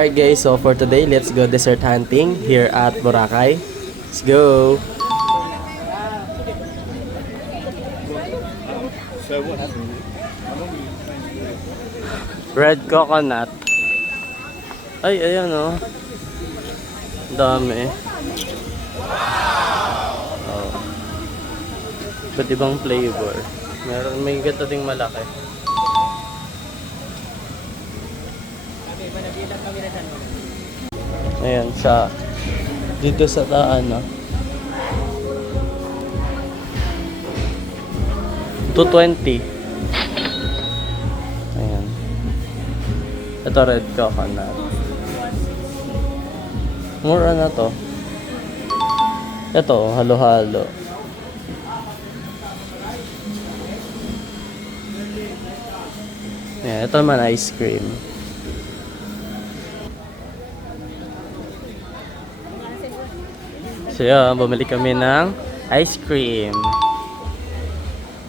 Alright guys, so for today, let's go dessert hunting here at Boracay. Let's go! Red coconut. Ay, ayan oh. Dami. Oh. Iba't ibang flavor. May gato ding malaki. Ayan, dito sa taan, no? 220. Ayan. Ito red coconut. Mura na to. Ito, halo-halo. Ayan, ito naman ice cream. So yun, bumili kami ng ice cream.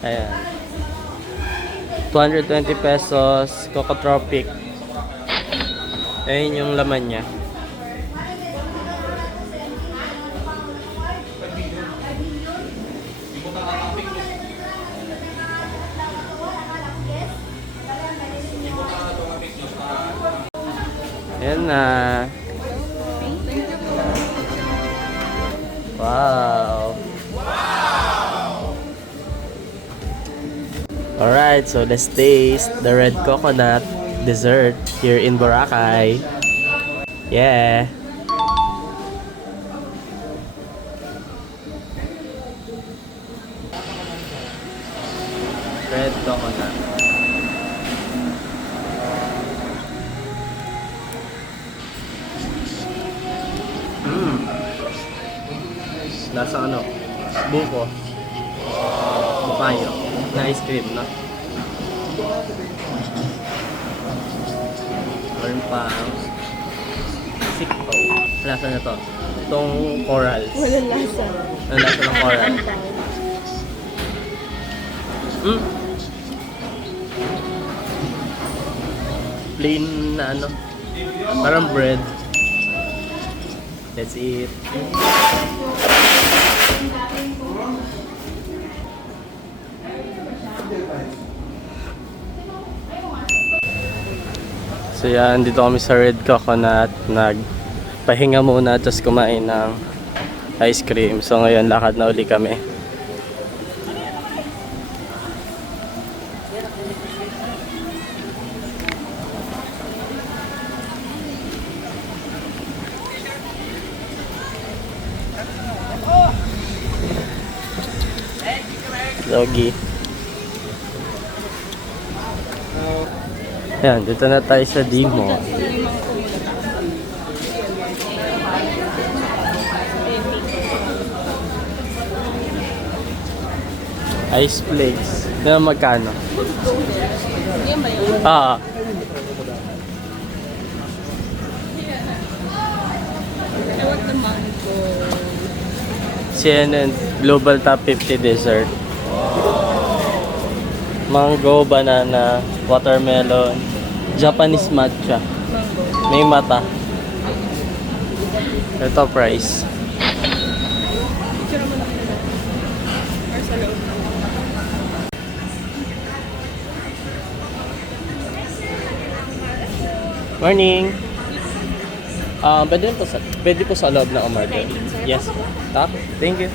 Ayan. 220 pesos, Coco Tropic. Ayan yung laman niya. Ayan na. Wow. Alright, so let's taste the red coconut dessert here in Boracay. Yeah. Red coconut. Lasa ano? Buko. Bukayo. Na ice cream, no? Meron pang sikto. Lasa na to. Itong corals. Walang lasa. Ang lasa ng coral. Plain na ano. Parang bread. Let's eat. So yan, dito kami sa red coconut. Nagpahinga muna, tapos kumain ng ice cream. So ngayon, lakad na uli kami. Doggy. Ayan, dito na tayo sa Dimo. Ice flakes. Na magkano? Yan ba yun? Ah. I want the mango. CNN Global Top 50 Dessert. Mango, banana, watermelon, Japanese matcha. Mango. May mata. Ito price. Picture mo lang nila. Or sa loob. Morning. Pwede po sa loob na umorder. Yes. Tak. Thank you.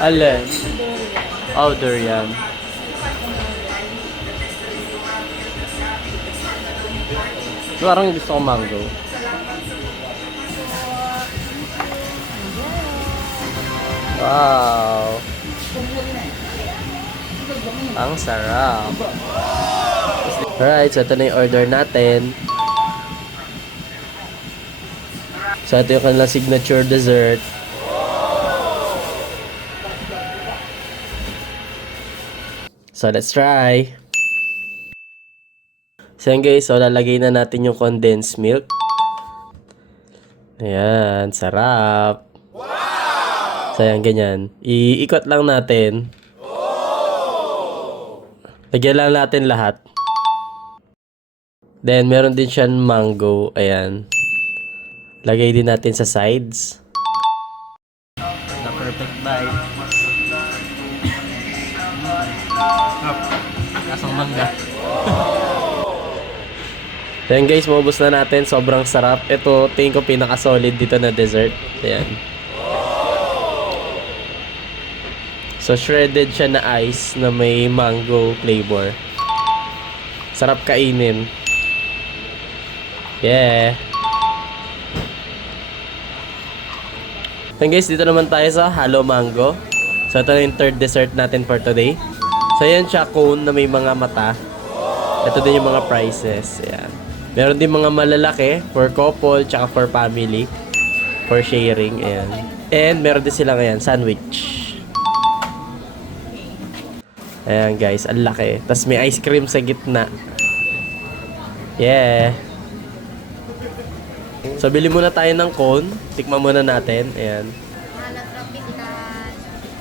Alin? Outdoor yan. Parang gusto ko mango. Wow. Ang sarap. Alright, so ito na yung order natin. So ito yung kanilang signature dessert. So let's try. So yan guys, so lalagay na natin yung condensed milk. Ayan, sarap. So, ayan, ganyan. Iikot lang natin. Lagyan lang natin lahat. Then, meron din siyang mango. Ayan. Lagay din natin sa sides. The perfect bite. Kasang mangga. Then guys, maubos na natin. Sobrang sarap. Ito, tingin ko pinaka-solid dito na dessert. Ayan. So, shredded siya na ice na may mango flavor. Sarap kainin. Yeah. Then guys, dito naman tayo sa halo mango. So, ito na yung third dessert natin for today. So, yan siya, cone na may mga mata. Ito din yung mga prices. Ayan. Meron din mga malalaki for couple, tsaka for family. For sharing, ayan. And meron din silang, ayan, sandwich. Ayan guys, ang laki. Tapos may ice cream sa gitna. Yeah. So, bili muna tayo ng cone. Tikman muna natin. Ayan.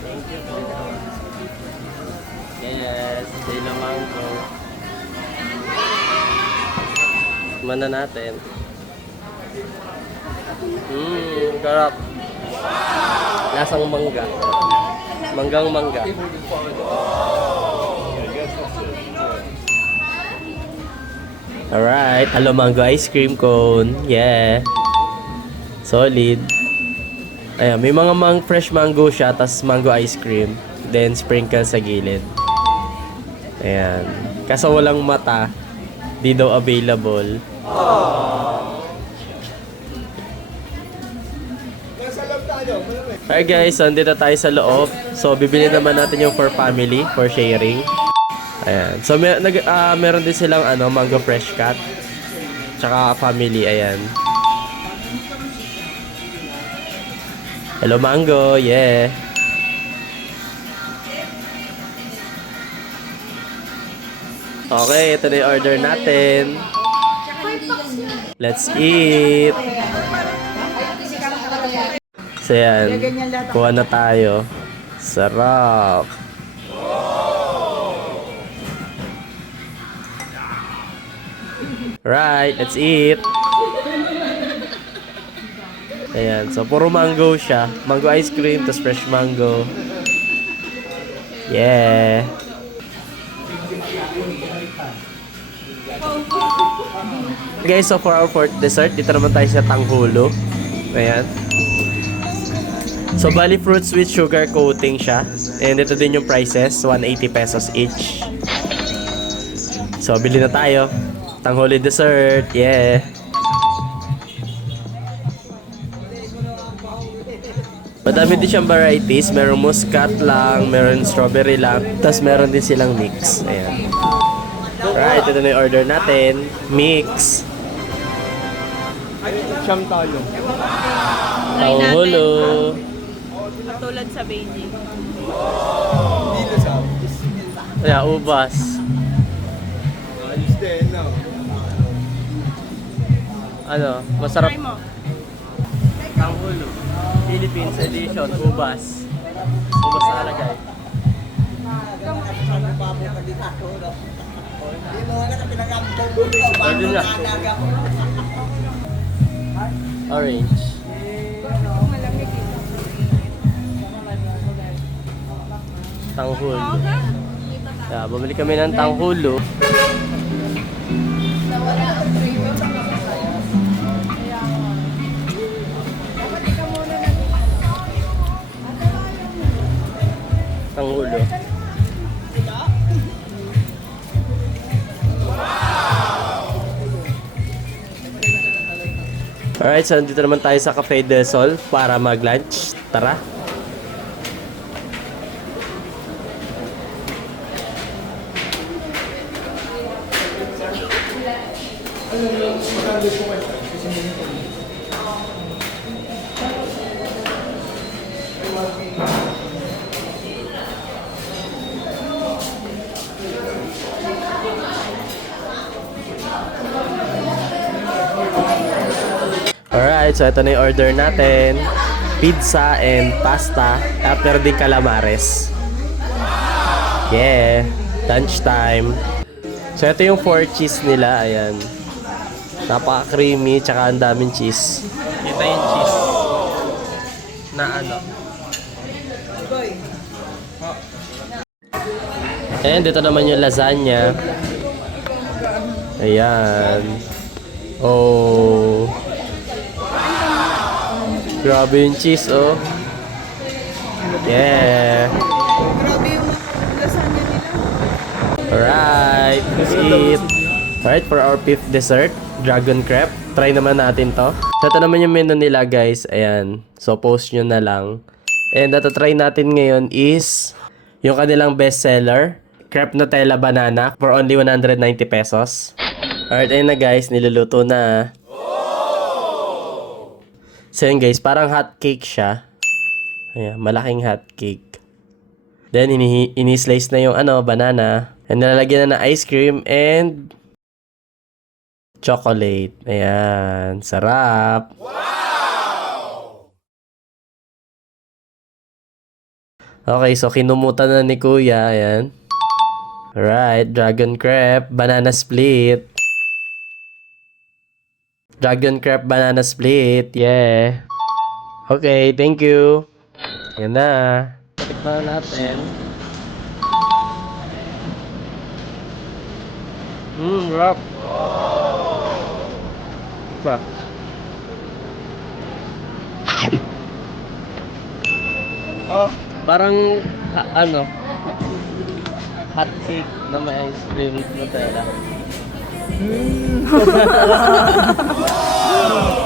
Thank you po. Yes, sila mango. Tikman na natin. Sarap. Lasang mangga. Manggang mangga. Alright, hello mango ice cream cone. Yeah. Solid. Ayan, may mga fresh mango siya, tas mango ice cream. Then sprinkle sa gilid. Ayan. Kaso walang mata. Di daw available. Alright guys, so andito tayo sa loob. So bibili naman natin yung for family, for sharing. Ayan. So meron din silang mango fresh cut. Tsaka family, ayan. Hello mango, yeah. Okay, ito na yung order natin. Let's eat. So yan, kuha na tayo. Sarap. Right, let's eat. Ayan, so puro mango siya. Mango ice cream, tas fresh mango. Yeah. Guys, so for our fourth dessert, dito naman tayo sa tanghulo. Ayan. So, bali fruits with sugar coating siya. And ito din yung prices, 180 pesos each. So, bili na tayo. Tanghuli dessert, yeah. Madami din siyang varieties. Meron muscat lang, meron strawberry lang. Tapos meron din silang mix. Ayan. Alright, ito na yung order natin. Mix. Siyam tayo. Tanghulo. Katulad sa Beijing. Dito sa Yeah, ubas. ayos din, no? Masarap. Try mo. Tanghulo. Philippines edition, ubas. Ubas na alagay. Pwede na. Orange. Malamig eh. Tanghulo. Yeah, bumili kami ng tanghulo. Tanghulo. Alright, so dito naman tayo sa Cafe del Sol para mag-lunch. Tara! Alright, so ito na yung order natin. pizza and pasta. After din calamares. Yeah, lunchtime. So ito yung 4 cheese nila, ayan. Napaka-creamy, tsaka ang daming cheese. Kita yung cheese. Na ano. And dito naman yung lasagna. Ayan. Oh. Grabe yung cheese, oh. Yeah. Grabe yung lasagna nila. Alright, let's eat. Alright, for our fifth dessert, dragon crepe. Try naman natin to. So, ito naman yung menu nila, guys. Ayan. So, post nyo na lang. And ito try natin ngayon is yung kanilang bestseller, crepe Nutella banana for only 190 pesos. Alright, ayun na guys. Niluluto na. So, yun guys. Parang hot cake siya. Ayan, malaking hot cake. Then, ini-slice na yung banana. And nilalagyan na ng ice cream and chocolate. Ayan. Sarap. Okay, so kinumutan na ni Kuya. Ayan. Alright. Dragon crepe. Banana split. Dragon crepe banana split. Yeah. Okay, thank you. Ayan na. Tikman na natin. Rap. Ba? Oh, parang hot cake na may ice cream Nutella.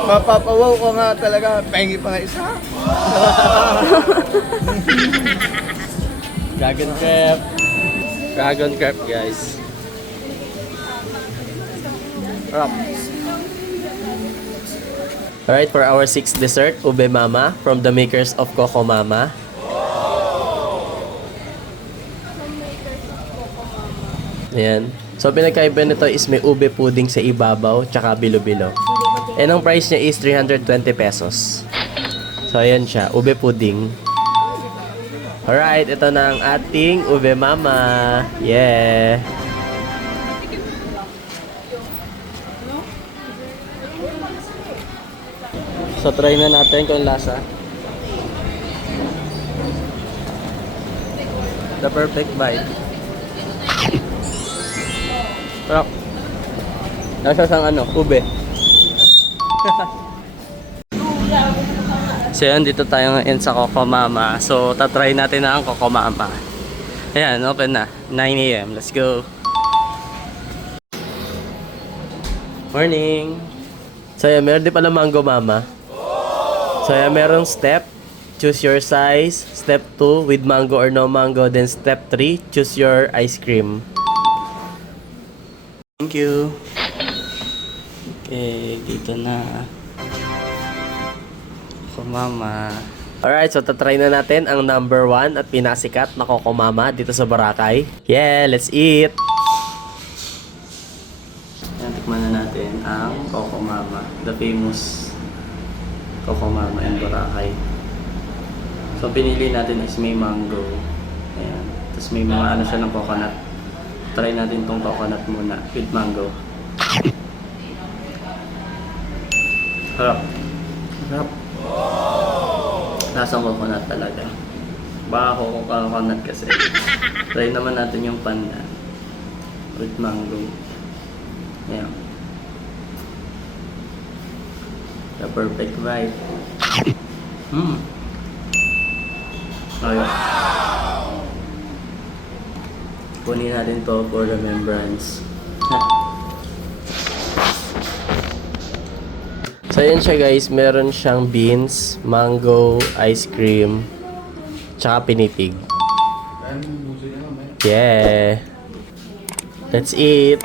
Mapapawaw ko nga talaga. Pengi pa nga isa. Dragon crepe. Dragon crepe, guys. Rap. Alright, for our sixth dessert, Ube Mama from the makers of Coco Mama. Ayan. So, pinagkaiba nito is may ube pudding sa ibabaw, tsaka bilo-bilo. And ang price niya is 320 pesos. So, ayan siya. Ube pudding. Alright, ito na ang ating Ube Mama. Yeah. So, try na natin kung lasa. The perfect bite. Sarap. Nasa sang ube. So, yan, dito tayo ngayon sa Coco Mama. So, tatry natin na ang Coco Mama. Ayan, open na. 9 AM. Let's go. Morning. So, yan, meron din pala Mango Mama. So, yan, merong step. Choose your size. Step 2, with mango or no mango. Then, step 3, choose your ice cream. Thank you. Okay, dito na. Coco Mama. Alright, so tatry na natin ang number 1 at pinasikat na Coco Mama dito sa Boracay. Yeah, let's eat! Tikman na natin ang Coco Mama. The famous Coco Mama in Boracay. So, pinili natin is may mango. Ayan. Tapos may mga siya ng coconut. Try natin tong coconut muna with mango. Harap. Harap. Lasang coconut talaga. Baho coconut kasi. Try naman natin yung panda with mango. Ayan. The perfect bite. Ayun. Kunin natin to for remembrance. So, yun siya guys. Meron siyang beans, mango, ice cream, tsaka pinitig. Yeah. Let's eat.